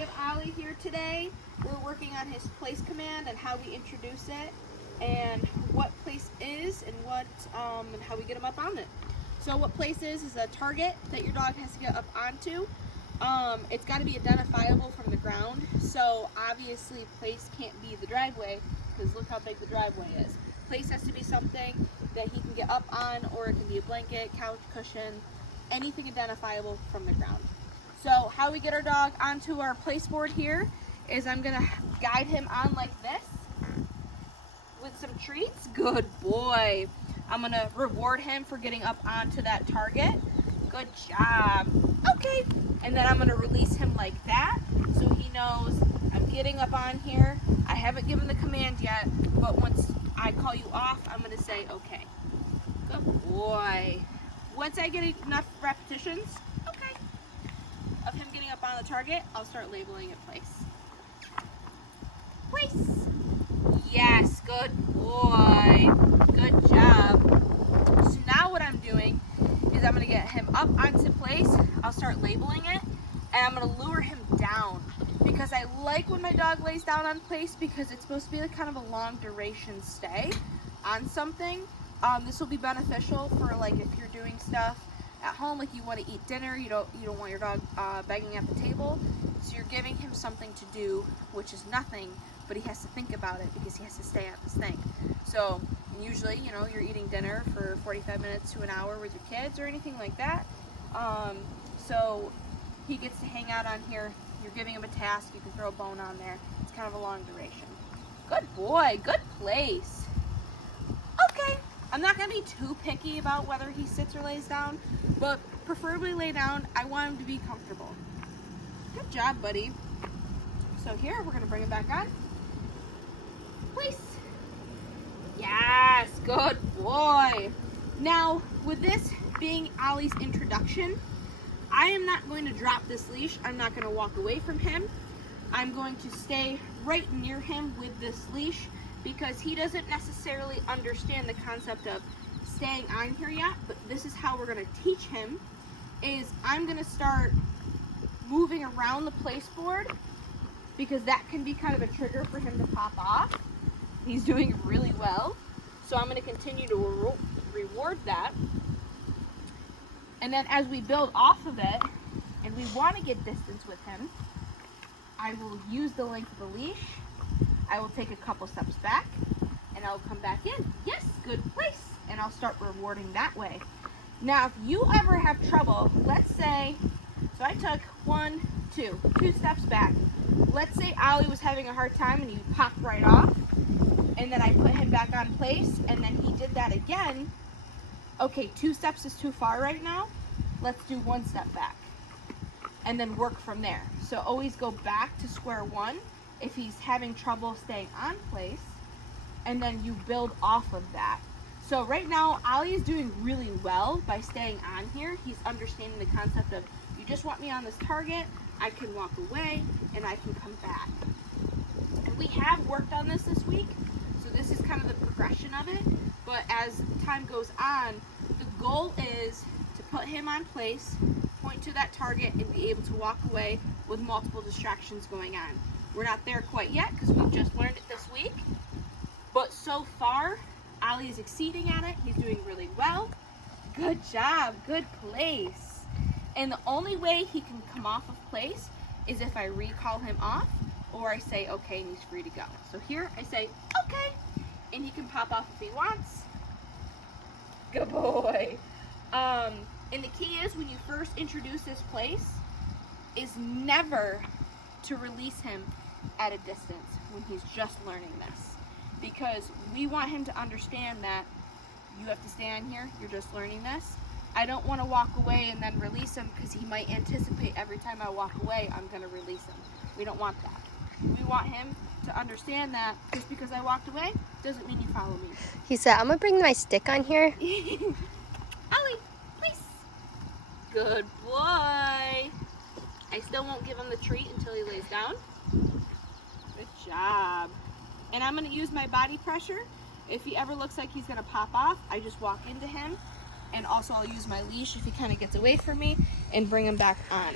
we have Ollie here today. We're working on his place command and how we introduce it and what place is and what and how we get him up on it. So what place is a target that your dog has to get up onto. It's got to be identifiable from the ground. So obviously place can't be the driveway because look how big the driveway is. Place has to be something that he can get up on, or it can be a blanket, couch, cushion, anything identifiable from the ground. So how we get our dog onto our place board here is I'm gonna guide him on like this with some treats. Good boy. I'm gonna reward him for getting up onto that target. Good job. Okay. And then I'm gonna release him like that so he knows I'm getting up on here. I haven't given the command yet, but once I call you off, I'm gonna say okay. Good boy. Once I get enough repetitions, okay, of him getting up on the target, I'll start labeling it place. Place. Yes, good boy. Good job. So now what I'm doing is I'm gonna get him up onto place. I'll start labeling it, and I'm gonna lure him down because I like when my dog lays down on place because it's supposed to be like kind of a long duration stay on something. This will be beneficial for like if you're doing stuff at home, like you want to eat dinner, you don't want your dog begging at the table, so you're giving him something to do, which is nothing, but he has to think about it because he has to stay at this thing. So usually, you know, you're eating dinner for 45 minutes to an hour with your kids or anything like that. So he gets to hang out on here. You're giving him a task. You can throw a bone on there. It's kind of a long duration. Good boy. Good place. Okay. I'm not going to be too picky about whether he sits or lays down, but preferably lay down. I want him to be comfortable. Good job, buddy. So here, we're going to bring him back on. Place. Yes, good boy. Now, with this being Ollie's introduction, I am not going to drop this leash. I'm not going to walk away from him. I'm going to stay right near him with this leash because he doesn't necessarily understand the concept of staying on here yet, but this is how we're going to teach him, is I'm going to start moving around the place board because that can be kind of a trigger for him to pop off. He's doing really well. So I'm going to continue to reward that. And then as we build off of it, and we want to get distance with him, I will use the length of the leash. I will take a couple steps back, and I'll come back in. Yes, good place. And I'll start rewarding that way. Now, if you ever have trouble, let's say, so I took two steps back. Let's say Ollie was having a hard time and he popped right off, and then I put him back on place, and then he did that again. Okay, 2 steps is too far right now. Let's do 1 step back and then work from there. So always go back to square one if he's having trouble staying on place, and then you build off of that. So right now, Ollie is doing really well by staying on here. He's understanding the concept of, you just want me on this target, I can walk away, and I can come back. And we have worked on this week, so this is kind of the progression of it. But as time goes on, the goal is to put him on place, point to that target, and be able to walk away with multiple distractions going on. We're not there quite yet because we've just learned it this week. But so far, Ollie is exceeding at it. He's doing really well. Good job. Good place. And the only way he can come off of place is if I recall him off or I say, okay, and he's free to go. So here I say, okay, and he can pop off if he wants. Good boy. And the key is when you first introduce this place is never to release him at a distance when he's just learning this, because we want him to understand that you have to stay on here, you're just learning this. I don't want to walk away and then release him because he might anticipate every time I walk away I'm going to release him. We don't want that. We want him to understand that just because I walked away doesn't mean you follow me. He said, I'm going to bring my stick on here. Ollie, please. Good boy. I still won't give him the treat until he lays down. Good job. And I'm going to use my body pressure. If he ever looks like he's going to pop off, I just walk into him. And also I'll use my leash if he kind of gets away from me and bring him back on.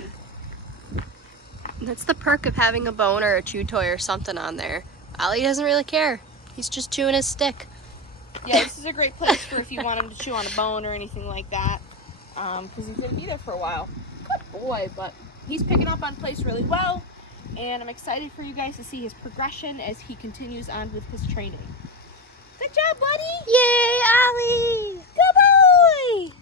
That's the perk of having a bone or a chew toy or something on there. Ollie doesn't really care. He's just chewing his stick. Yeah, this is a great place for if you want him to chew on a bone or anything like that, because he's going to be there for a while. Good boy, but he's picking up on place really well, and I'm excited for you guys to see his progression as he continues on with his training. Good job, buddy! Yay, Ollie! Good boy!